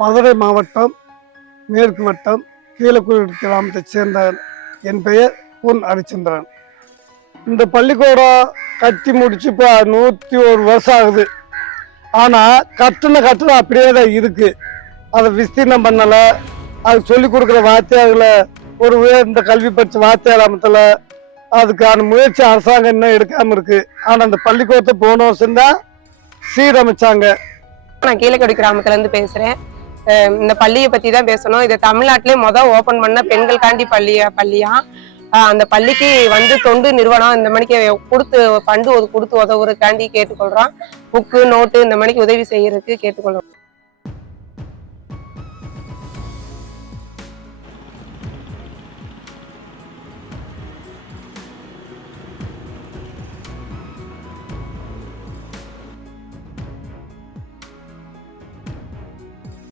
மதுரை மாவட்டம் மேற்கு வட்டம் கீழக்குடி கிராமத்தைச் சேர்ந்த என் பெயர் பொன் ஹரிச்சந்திரன் இந்த பள்ளிக்கூடம் கட்டி முடிச்சு இப்போ நூற்றி ஒரு வருஷம் ஆகுது. ஆனால் கட்டின கட்டணம் அப்படியே தான் இருக்கு. அதை விஸ்தீர்ணம் பண்ணலை. அது சொல்லிக் கொடுக்குற வாத்தியார்களை ஒரு உயர்ந்த கல்வி படித்த வாத்தியார் அமைத்தல. அதுக்கான முயற்சி அரசாங்கம் இன்னும் எடுக்காம இருக்கு. ஆனா அந்த பள்ளிக்கூடத்தை போன வருஷம் தான் சீரமைச்சாங்க. நான் கீழக்கடி கிராமத்துல இருந்து பேசுறேன். இந்த பள்ளியை பத்தி தான் பேசணும். இது தமிழ்நாட்டிலே மொதல் ஓபன் பண்ண பெண்களுக்காண்டி பள்ளியா பள்ளியா? அந்த பள்ளிக்கு வந்து தொண்டு நிறுவனம் இந்த மணிக்கு கொடுத்து பண்டு கொடுத்து உதவுறதுக்காண்டி கேட்டுக்கொள்றோம். புக்கு நோட்டு இந்த மணிக்கு உதவி செய்யறதுக்கு கேட்டுக்கொள்றோம்.